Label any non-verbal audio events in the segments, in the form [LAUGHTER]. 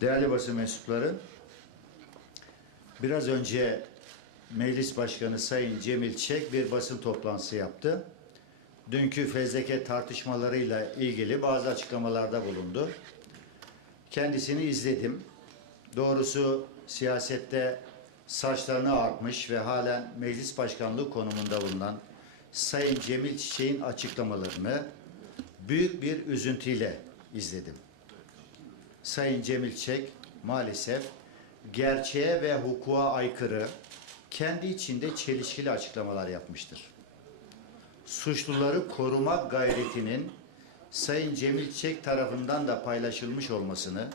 Değerli basın mensupları, biraz önce Meclis Başkanı Sayın Cemil Çek bir basın toplantısı yaptı. Dünkü fezleke tartışmalarıyla ilgili bazı açıklamalarda bulundu. Kendisini izledim. Doğrusu siyasette saçlarını artmış ve halen meclis başkanlığı konumunda bulunan Sayın Cemil Çiçek'in açıklamalarını büyük bir üzüntüyle izledim. Sayın Cemil Çek maalesef gerçeğe ve hukuka aykırı, kendi içinde çelişkili açıklamalar yapmıştır. Suçluları koruma gayretinin Sayın Cemil Çek tarafından da paylaşılmış olmasını,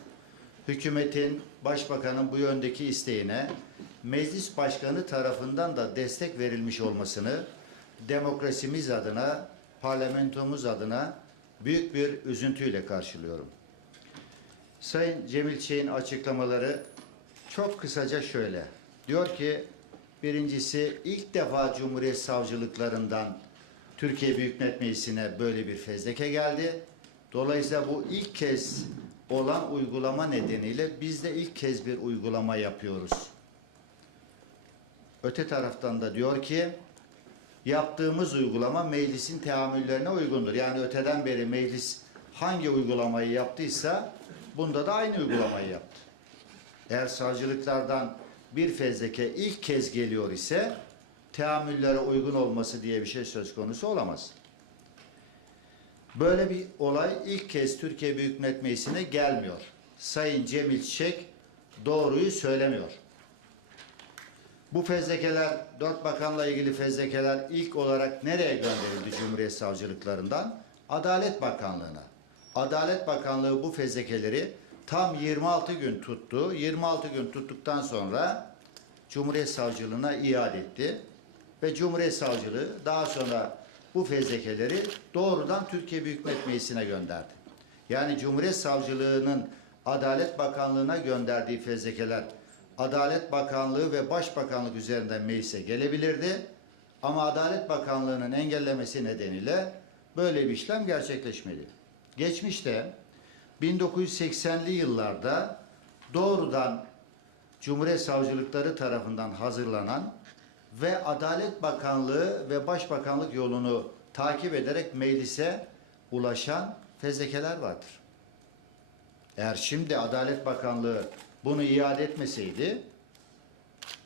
hükümetin, başbakanın bu yöndeki isteğine meclis başkanı tarafından da destek verilmiş olmasını demokrasimiz adına, parlamentomuz adına büyük bir üzüntüyle karşılıyorum. Sayın Cemil Çey'in açıklamaları çok kısaca şöyle. Diyor ki birincisi ilk defa Cumhuriyet Savcılıklarından Türkiye Büyük Millet Meclisi'ne böyle bir fezleke geldi. Dolayısıyla bu ilk kez olan uygulama nedeniyle biz de ilk kez bir uygulama yapıyoruz. Öte taraftan da diyor ki yaptığımız uygulama meclisin teamüllerine uygundur. Yani öteden beri meclis hangi uygulamayı yaptıysa bunda da aynı uygulamayı yaptı. Eğer savcılıklardan bir fezleke ilk kez geliyor ise teamüllere uygun olması diye bir şey söz konusu olamaz. Böyle bir olay ilk kez Türkiye Büyük Millet Meclisi'ne gelmiyor. Sayın Cemil Çiçek doğruyu söylemiyor. Bu fezlekeler, dört bakanla ilgili fezlekeler ilk olarak nereye gönderildi Cumhuriyet Savcılıklarından? Adalet Bakanlığı'na. Adalet Bakanlığı bu fezlekeleri tam 26 gün tuttu. 26 gün tuttuktan sonra Cumhuriyet Savcılığına iade etti. Ve Cumhuriyet Savcılığı daha sonra bu fezlekeleri doğrudan Türkiye Büyük Millet Meclisi'ne gönderdi. Yani Cumhuriyet Savcılığı'nın Adalet Bakanlığı'na gönderdiği fezlekeler Adalet Bakanlığı ve Başbakanlık üzerinden meclise gelebilirdi. Ama Adalet Bakanlığı'nın engellemesi nedeniyle böyle bir işlem gerçekleşmedi. Geçmişte 1980'li yıllarda doğrudan Cumhuriyet Savcılıkları tarafından hazırlanan ve Adalet Bakanlığı ve Başbakanlık yolunu takip ederek meclise ulaşan fezlekeler vardır. Eğer şimdi Adalet Bakanlığı bunu iade etmeseydi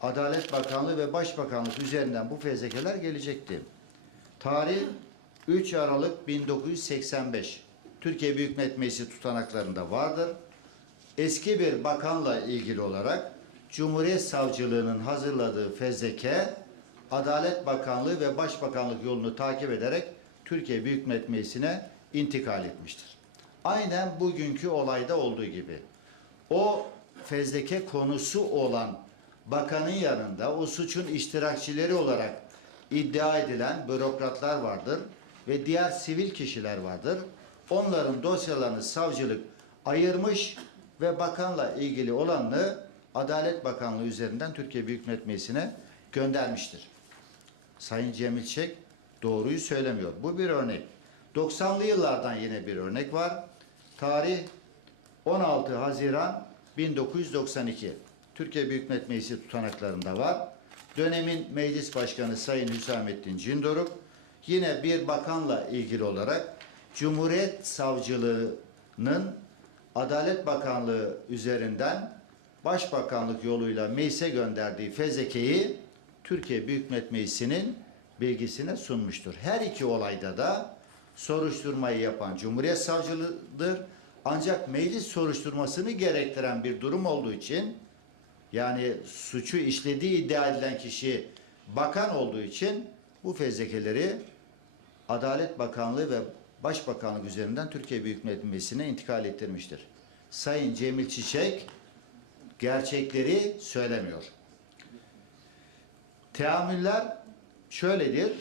Adalet Bakanlığı ve Başbakanlık üzerinden bu fezlekeler gelecekti. Tarih 3 Aralık 1985. Türkiye Büyük Millet Meclisi tutanaklarında vardır. Eski bir bakanla ilgili olarak Cumhuriyet Savcılığı'nın hazırladığı fezleke Adalet Bakanlığı ve Başbakanlık yolunu takip ederek Türkiye Büyük Millet Meclisi'ne intikal etmiştir. Aynen bugünkü olayda olduğu gibi. O fezleke konusu olan bakanın yanında o suçun iştirakçileri olarak iddia edilen bürokratlar vardır ve diğer sivil kişiler vardır. Onların dosyalarını savcılık ayırmış ve bakanla ilgili olanını Adalet Bakanlığı üzerinden Türkiye Büyük Millet Meclisi'ne göndermiştir. Sayın Cemil Çek doğruyu söylemiyor. Bu bir örnek. 90'lı yıllardan yine bir örnek var. Tarih 16 Haziran 1992. Türkiye Büyük Millet Meclisi tutanaklarında var. Dönemin Meclis Başkanı Sayın Hüsamettin Cindoruk yine bir bakanla ilgili olarak Cumhuriyet Savcılığı'nın Adalet Bakanlığı üzerinden Başbakanlık yoluyla meclise gönderdiği fezlekeyi Türkiye Büyük Millet Meclisi'nin bilgisine sunmuştur. Her iki olayda da soruşturmayı yapan Cumhuriyet Savcılığı'dır. Ancak meclis soruşturmasını gerektiren bir durum olduğu için yani suçu işlediği iddia edilen kişi bakan olduğu için bu fezlekeleri Adalet Bakanlığı ve Başbakanlık üzerinden Türkiye Büyük Millet Meclisi'ne intikal ettirmiştir. Sayın Cemil Çiçek gerçekleri söylemiyor. Teamüller şöyledir.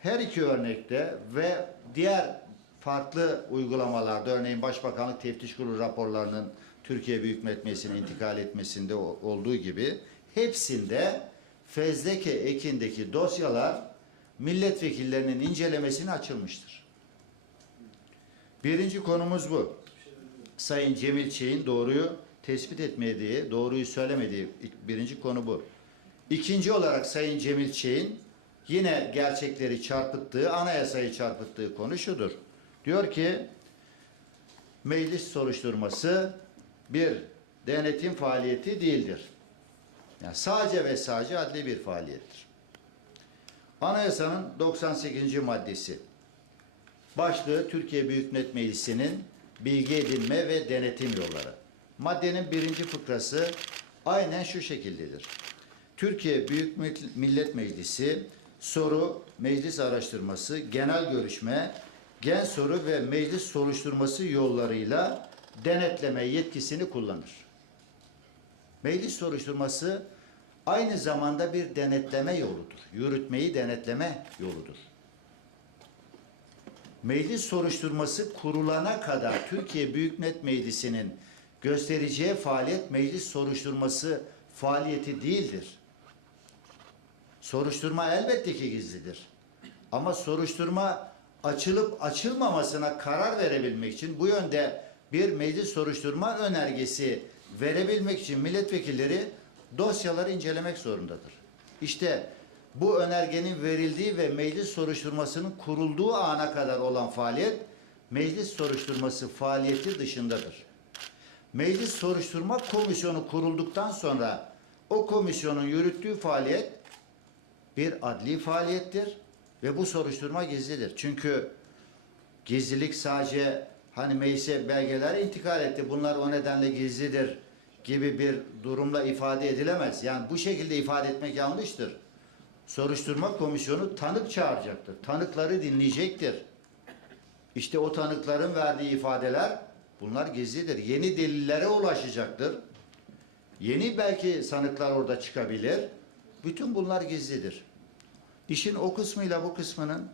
Her iki örnekte ve diğer farklı uygulamalarda örneğin Başbakanlık Teftiş Kurulu raporlarının Türkiye Büyük Millet Meclisi'ne intikal etmesinde olduğu gibi hepsinde fezleke ekindeki dosyalar milletvekillerinin incelemesine açılmıştır. Birinci konumuz bu. Sayın Cemil Çey'in doğruyu tespit etmediği, doğruyu söylemediği birinci konu bu. İkinci olarak Sayın Cemil Çey'in yine gerçekleri çarpıttığı, anayasayı çarpıttığı konu şudur. Diyor ki meclis soruşturması bir denetim faaliyeti değildir. Yani sadece ve sadece adli bir faaliyettir. Anayasanın 98. maddesi başlığı Türkiye Büyük Millet Meclisi'nin bilgi edinme ve denetim yolları. Maddenin birinci fıkrası aynen şu şekildedir. Türkiye Büyük Millet Meclisi soru, meclis araştırması, genel görüşme, gen soru ve meclis soruşturması yollarıyla denetleme yetkisini kullanır. Meclis soruşturması aynı zamanda bir denetleme yoludur. Yürütmeyi denetleme yoludur. Meclis soruşturması kurulana kadar Türkiye Büyük Millet Meclisi'nin göstereceği faaliyet meclis soruşturması faaliyeti değildir. Soruşturma elbette ki gizlidir. Ama soruşturma açılıp açılmamasına karar verebilmek için bu yönde bir meclis soruşturma önergesi verebilmek için milletvekilleri dosyaları incelemek zorundadır. İşte bu önergenin verildiği ve meclis soruşturmasının kurulduğu ana kadar olan faaliyet meclis soruşturması faaliyeti dışındadır. Meclis Soruşturma Komisyonu kurulduktan sonra o komisyonun yürüttüğü faaliyet bir adli faaliyettir ve bu soruşturma gizlidir. Çünkü gizlilik sadece hani meclise belgeler intikal etti bunlar o nedenle gizlidir gibi bir durumla ifade edilemez. Yani bu şekilde ifade etmek yanlıştır. Soruşturma komisyonu tanık çağıracaktır. Tanıkları dinleyecektir. İşte o tanıkların verdiği ifadeler bunlar gizlidir. Yeni delillere ulaşacaktır. Yeni belki sanıklar orada çıkabilir. Bütün bunlar gizlidir. İşin o kısmıyla bu kısmının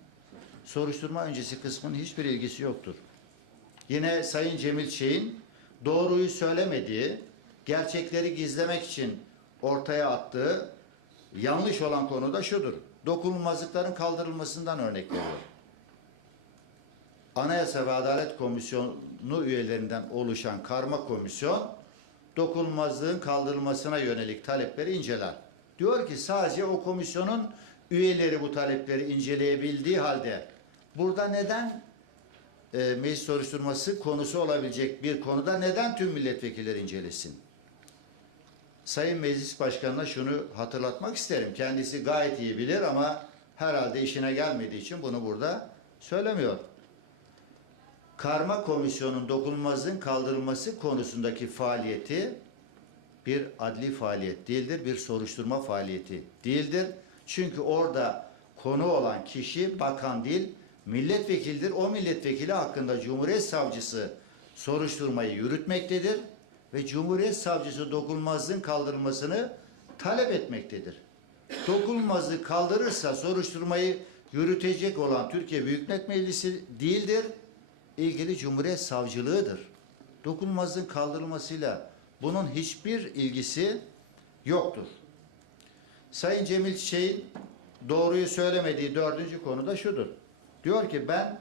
soruşturma öncesi kısmının hiçbir ilgisi yoktur. Yine Sayın Cemil Çey'in doğruyu söylemediği, gerçekleri gizlemek için ortaya attığı yanlış olan konu da şudur. Dokunulmazlıkların kaldırılmasından örnek veriyor. Anayasa ve Adalet Komisyonu üyelerinden oluşan karma komisyon dokunulmazlığın kaldırılmasına yönelik talepleri inceler. Diyor ki sadece o komisyonun üyeleri bu talepleri inceleyebildiği halde burada neden e, meclis soruşturması konusu olabilecek bir konuda neden tüm milletvekilleri incelesin? Sayın Meclis Başkanı'na şunu hatırlatmak isterim. Kendisi gayet iyi bilir ama herhalde işine gelmediği için bunu burada söylemiyor. Karma Komisyon'un dokunulmazlığın kaldırılması konusundaki faaliyeti bir adli faaliyet değildir, bir soruşturma faaliyeti değildir. Çünkü orada konu olan kişi bakan değil, milletvekildir. O milletvekili hakkında Cumhuriyet Savcısı soruşturmayı yürütmektedir ve Cumhuriyet Savcısı dokunulmazlığın kaldırılmasını talep etmektedir. Dokunulmazlığı kaldırırsa soruşturmayı yürütecek olan Türkiye Büyük Millet Meclisi değildir, ilgili Cumhuriyet Savcılığıdır. Dokunulmazlığın kaldırılmasıyla bunun hiçbir ilgisi yoktur. Sayın Cemil Çiçek'in doğruyu söylemediği dördüncü konu da şudur. Diyor ki ben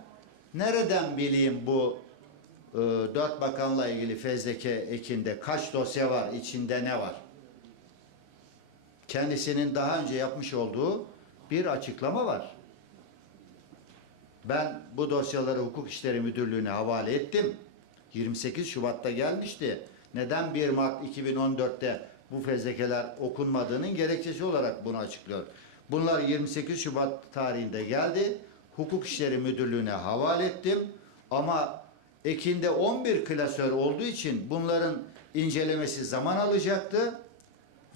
nereden bileyim bu e, dört bakanla ilgili fezleke ekinde kaç dosya var, içinde ne var? Kendisinin daha önce yapmış olduğu bir açıklama var. Ben bu dosyaları Hukuk İşleri Müdürlüğü'ne havale ettim. 28 Şubat'ta gelmişti. Neden 1 Mart 2014'te bu fezlekeler okunmadığının gerekçesi olarak bunu açıklıyor. Bunlar 28 Şubat tarihinde geldi. Hukuk İşleri Müdürlüğü'ne havale ettim. Ama ekinde 11 klasör olduğu için bunların incelemesi zaman alacaktı.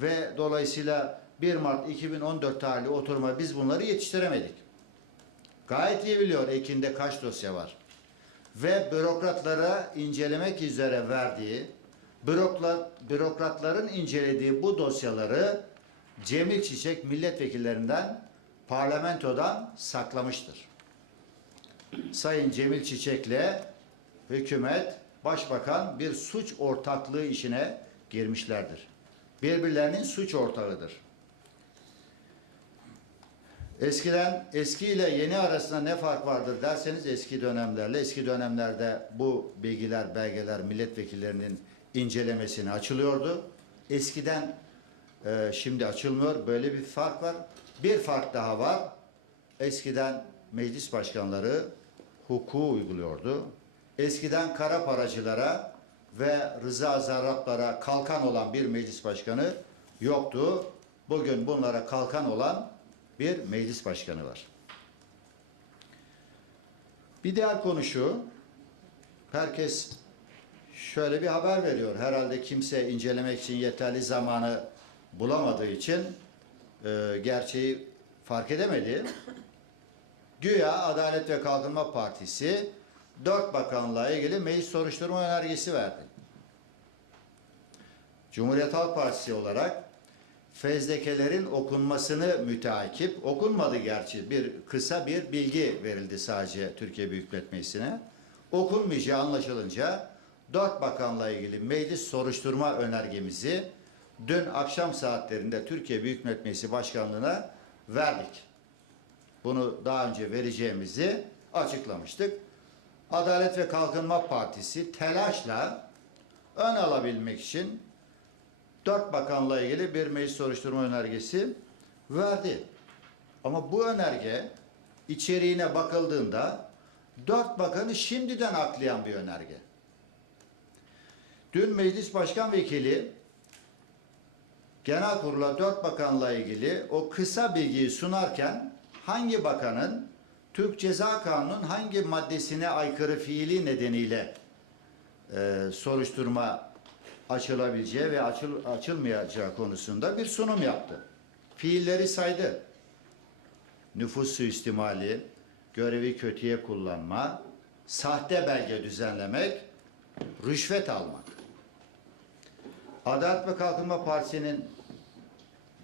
Ve dolayısıyla 1 Mart 2014 tarihli oturuma biz bunları yetiştiremedik. Gayet iyi biliyor ekinde kaç dosya var. Ve bürokratlara incelemek üzere verdiği, bürokrat, bürokratların incelediği bu dosyaları Cemil Çiçek milletvekillerinden, parlamentodan saklamıştır. Sayın Cemil Çiçek'le hükümet, başbakan bir suç ortaklığı işine girmişlerdir. Birbirlerinin suç ortağıdır. Eskiden eski ile yeni arasında ne fark vardır derseniz eski dönemlerle eski dönemlerde bu bilgiler, belgeler milletvekillerinin incelemesine açılıyordu. Eskiden e, şimdi açılmıyor. Böyle bir fark var. Bir fark daha var. Eskiden meclis başkanları hukuku uyguluyordu. Eskiden kara paracılara ve rıza zarraplara kalkan olan bir meclis başkanı yoktu. Bugün bunlara kalkan olan bir meclis başkanı var. Bir diğer konu şu. Herkes şöyle bir haber veriyor. Herhalde kimse incelemek için yeterli zamanı bulamadığı için e, gerçeği fark edemedi. Güya Adalet ve Kalkınma Partisi dört bakanlığa ilgili meclis soruşturma önergesi verdi. Cumhuriyet Halk Partisi olarak fezlekelerin okunmasını müteakip, okunmadı gerçi bir kısa bir bilgi verildi sadece Türkiye Büyük Millet Meclisi'ne. Okunmayacağı anlaşılınca dört bakanla ilgili meclis soruşturma önergemizi dün akşam saatlerinde Türkiye Büyük Millet Meclisi Başkanlığı'na verdik. Bunu daha önce vereceğimizi açıklamıştık. Adalet ve Kalkınma Partisi telaşla ön alabilmek için dört bakanla ilgili bir meclis soruşturma önergesi verdi. Ama bu önerge içeriğine bakıldığında dört bakanı şimdiden aklayan bir önerge. Dün Meclis Başkan Vekili Genel Kurul'a dört bakanla ilgili o kısa bilgiyi sunarken hangi bakanın Türk Ceza Kanunu'nun hangi maddesine aykırı fiili nedeniyle e, soruşturma açılabileceği ve açıl, açılmayacağı konusunda bir sunum yaptı. Fiilleri saydı. Nüfus suistimali, görevi kötüye kullanma, sahte belge düzenlemek, rüşvet almak. Adalet ve Kalkınma Partisi'nin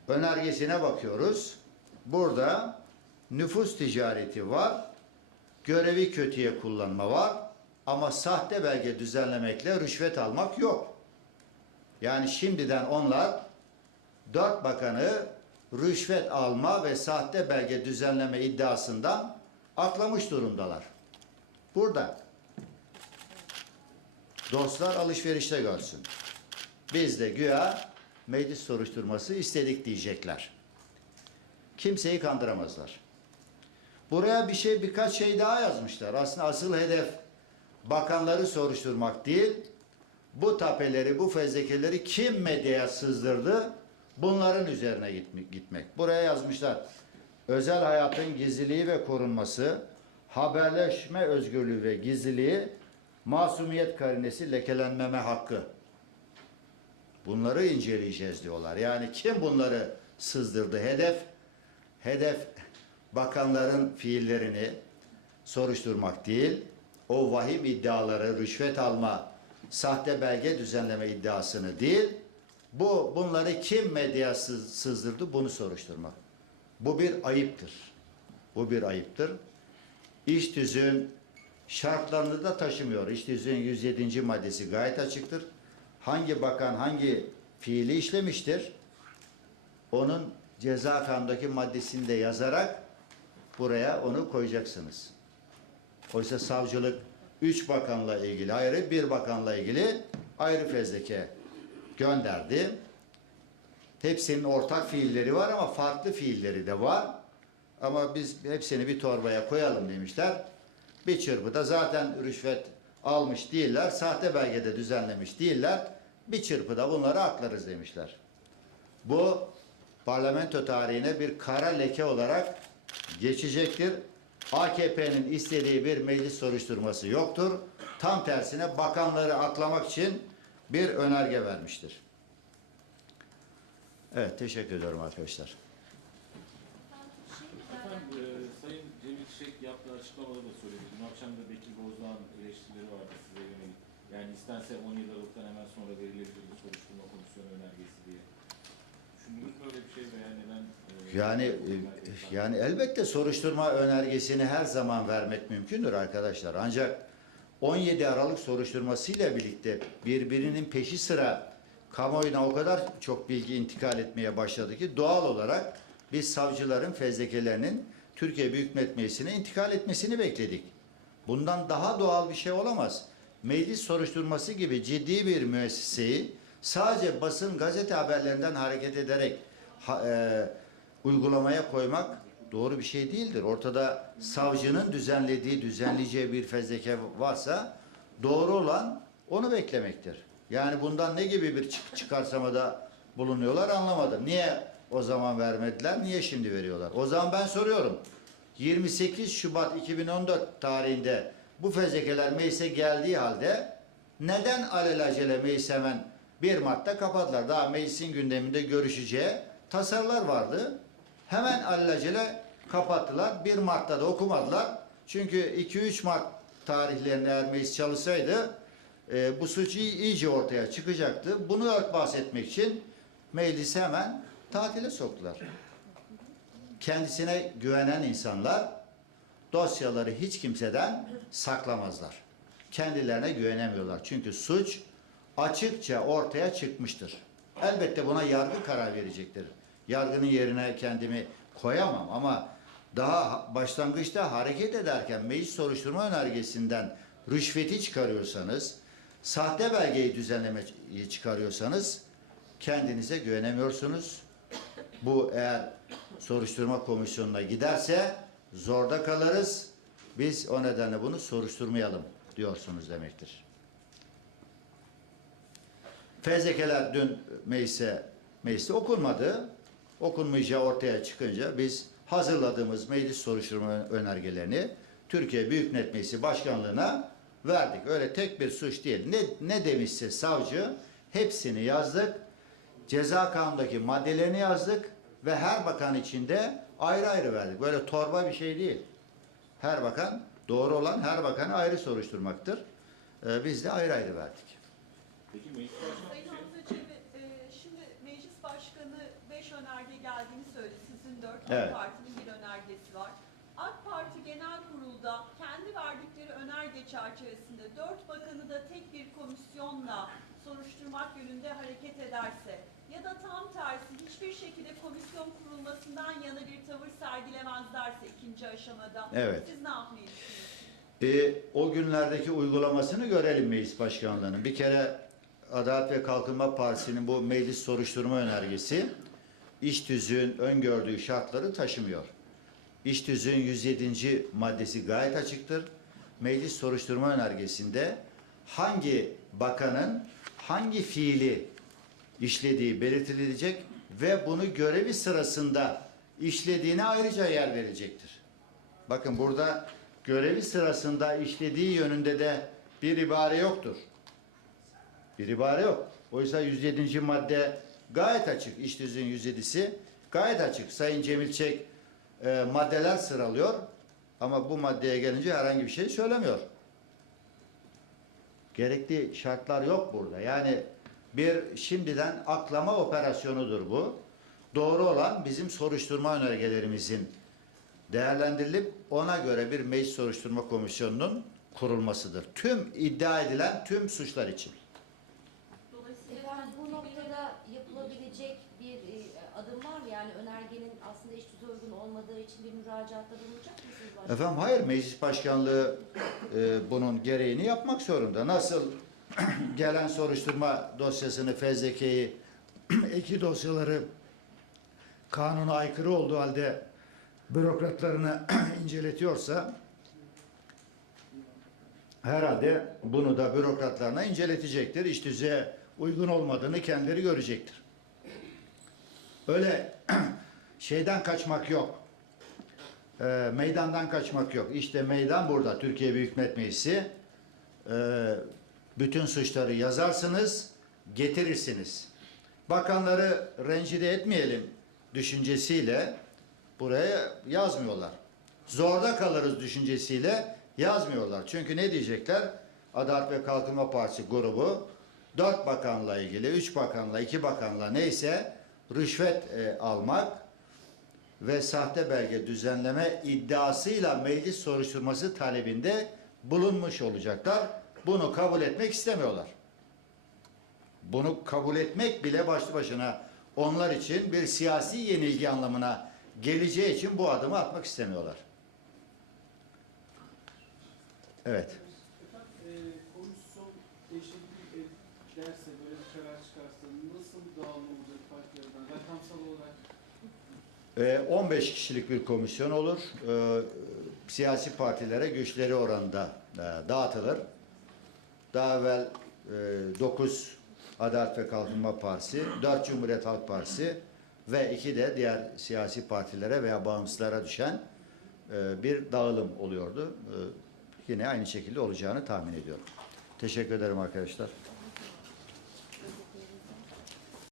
önergesine bakıyoruz. Burada nüfus ticareti var, görevi kötüye kullanma var ama sahte belge düzenlemekle rüşvet almak yok. Yani şimdiden onlar dört bakanı rüşvet alma ve sahte belge düzenleme iddiasından aklamış durumdalar. Burada. Dostlar alışverişte görsün. Biz de güya meclis soruşturması istedik diyecekler. Kimseyi kandıramazlar. Buraya bir şey birkaç şey daha yazmışlar. Aslında asıl hedef bakanları soruşturmak değil, bu tapeleri, bu fezlekeleri kim medyaya sızdırdı? Bunların üzerine gitmek. Buraya yazmışlar. Özel hayatın gizliliği ve korunması, haberleşme özgürlüğü ve gizliliği, masumiyet karinesi, lekelenmeme hakkı. Bunları inceleyeceğiz diyorlar. Yani kim bunları sızdırdı? Hedef, hedef bakanların fiillerini soruşturmak değil, o vahim iddiaları, rüşvet alma, sahte belge düzenleme iddiasını değil, bu bunları kim medyaya sız- sızdırdı bunu soruşturmak. Bu bir ayıptır. Bu bir ayıptır. İş tüzüğün şartlarını da taşımıyor. İş tüzüğün 107. maddesi gayet açıktır. Hangi bakan hangi fiili işlemiştir? Onun ceza kanundaki maddesini de yazarak buraya onu koyacaksınız. Oysa savcılık üç bakanla ilgili ayrı, bir bakanla ilgili ayrı fezleke gönderdi. Hepsinin ortak fiilleri var ama farklı fiilleri de var. Ama biz hepsini bir torbaya koyalım demişler. Bir çırpıda zaten rüşvet almış değiller, sahte belgede düzenlemiş değiller. Bir çırpıda bunları aklarız demişler. Bu parlamento tarihine bir kara leke olarak geçecektir. AKP'nin istediği bir meclis soruşturması yoktur. Tam tersine bakanları aklamak için bir önerge vermiştir. Evet, teşekkür ediyorum arkadaşlar. E, Sayın Cemil Çiçek yaptığı açıklamada da söyledi. Dün akşam da Bekir Bozdağ'ın eleştirileri vardı size yönelik. Yani istense 17 Aralık'tan hemen sonra verilebilir soruşturma komisyonu önergesi diye. Yani bu e, önergeyi- yani elbette soruşturma önergesini her zaman vermek mümkündür arkadaşlar. Ancak 17 Aralık soruşturmasıyla birlikte birbirinin peşi sıra kamuoyuna o kadar çok bilgi intikal etmeye başladı ki doğal olarak biz savcıların fezlekelerinin Türkiye Büyük Millet Meclisi'ne intikal etmesini bekledik. Bundan daha doğal bir şey olamaz. meclis soruşturması gibi ciddi bir müesseseyi sadece basın gazete haberlerinden hareket ederek ha- e, uygulamaya koymak doğru bir şey değildir. Ortada savcının düzenlediği, düzenleyeceği bir fezleke varsa doğru olan onu beklemektir. Yani bundan ne gibi bir çık- çıkarsamada bulunuyorlar anlamadım. Niye o zaman vermediler, niye şimdi veriyorlar? O zaman ben soruyorum. 28 Şubat 2014 tarihinde bu fezlekeler meclise geldiği halde neden alelacele meclis hemen 1 Mart'ta kapattılar? Daha meclisin gündeminde görüşeceği tasarılar vardı. Hemen alelacele kapattılar. 1 Mart'ta da okumadılar. Çünkü 2-3 Mart tarihlerinde eğer meclis çalışsaydı e, bu suç iy- iyice ortaya çıkacaktı. Bunu örtbas etmek için meclisi hemen tatile soktular kendisine güvenen insanlar dosyaları hiç kimseden saklamazlar. Kendilerine güvenemiyorlar. Çünkü suç açıkça ortaya çıkmıştır. Elbette buna yargı karar verecektir. Yargının yerine kendimi koyamam ama daha başlangıçta hareket ederken meclis soruşturma önergesinden rüşveti çıkarıyorsanız, sahte belgeyi düzenlemeyi çıkarıyorsanız kendinize güvenemiyorsunuz. Bu eğer soruşturma komisyonuna giderse zorda kalırız. Biz o nedenle bunu soruşturmayalım diyorsunuz demektir. Fezlekeler dün meclise, mecliste okunmadı. Okunmayacağı ortaya çıkınca biz hazırladığımız meclis soruşturma önergelerini Türkiye Büyük Millet Meclisi Başkanlığı'na verdik. Öyle tek bir suç değil. Ne, ne demişse savcı hepsini yazdık. Ceza kanundaki maddelerini yazdık ve her bakan içinde ayrı ayrı verdik. Böyle torba bir şey değil. Her bakan, doğru olan her bakanı ayrı soruşturmaktır. Ee, biz de ayrı ayrı verdik. Peki meclis başkanı Sayın Hamza Çebi, e, şimdi meclis başkanı 5 önerge geldiğini söyledi. Sizin 4, Evet. AK Parti'nin bir önergesi var. AK Parti Genel Kurul'da kendi verdikleri önerge çerçevesinde 4 bakanı da tek bir komisyonla soruşturmak yönünde hareket ederse ya da tam tersi hiçbir şekilde komisyon kurulmasından yana bir tavır sergilemezlerse ikinci aşamada Evet. siz ne yapmayı düşünüyorsunuz? Ee, o günlerdeki uygulamasını görelim meclis başkanlığının. Bir kere Adalet ve Kalkınma Partisi'nin bu meclis soruşturma önergesi iş tüzüğün öngördüğü şartları taşımıyor. İş tüzüğün 107. maddesi gayet açıktır. Meclis soruşturma önergesinde hangi bakanın hangi fiili işlediği belirtilecek ve bunu görevi sırasında işlediğine ayrıca yer verilecektir. Bakın burada görevi sırasında işlediği yönünde de bir ibare yoktur. Bir ibare yok. Oysa 107. madde gayet açık. İş tüzüğün 107'si gayet açık. Sayın Cemil Çek e, maddeler sıralıyor ama bu maddeye gelince herhangi bir şey söylemiyor. Gerekli şartlar yok burada. Yani bir şimdiden aklama operasyonudur bu. Doğru olan bizim soruşturma önergelerimizin değerlendirilip ona göre bir meclis soruşturma komisyonunun kurulmasıdır. Tüm iddia edilen tüm suçlar için. Dolayısıyla Efendim bu noktada yapılabilecek bir e, adım var mı? Yani önergenin aslında iş tüzüğü uygun olmadığı için bir müracaatta bulunacak mısınız? başkanım? Efendim hayır meclis başkanlığı e, bunun gereğini yapmak zorunda. Nasıl [CLEARS THROAT] gelen soruşturma dosyasını fezlekeyi [CLEARS THROAT] iki dosyaları kanuna aykırı olduğu halde bürokratlarını [CLEARS THROAT] inceletiyorsa herhalde bunu da bürokratlarına inceletecektir. İş düzeye uygun olmadığını kendileri görecektir. Öyle [CLEARS THROAT] şeyden kaçmak yok. E, meydandan kaçmak yok. İşte meydan burada. Türkiye Büyük Millet Meclisi. E, bütün suçları yazarsınız, getirirsiniz. Bakanları rencide etmeyelim düşüncesiyle buraya yazmıyorlar. Zorda kalırız düşüncesiyle yazmıyorlar. Çünkü ne diyecekler? Adalet ve Kalkınma Partisi grubu dört bakanla ilgili, üç bakanla, iki bakanla neyse rüşvet e, almak ve sahte belge düzenleme iddiasıyla meclis soruşturması talebinde bulunmuş olacaklar. Bunu kabul etmek istemiyorlar. Bunu kabul etmek bile başlı başına onlar için bir siyasi yenilgi anlamına geleceği için bu adımı atmak istemiyorlar. Evet. Efendim, e, komisyon Rakamsal olarak Ee, 15 kişilik bir komisyon olur. Ee, Siyasi partilere güçleri oranında e, dağıtılır. Daha evvel 9 Adalet ve Kalkınma Partisi, 4 Cumhuriyet Halk Partisi ve 2 de diğer siyasi partilere veya bağımsızlara düşen e, bir dağılım oluyordu. Yine aynı şekilde olacağını tahmin ediyorum. Teşekkür ederim arkadaşlar.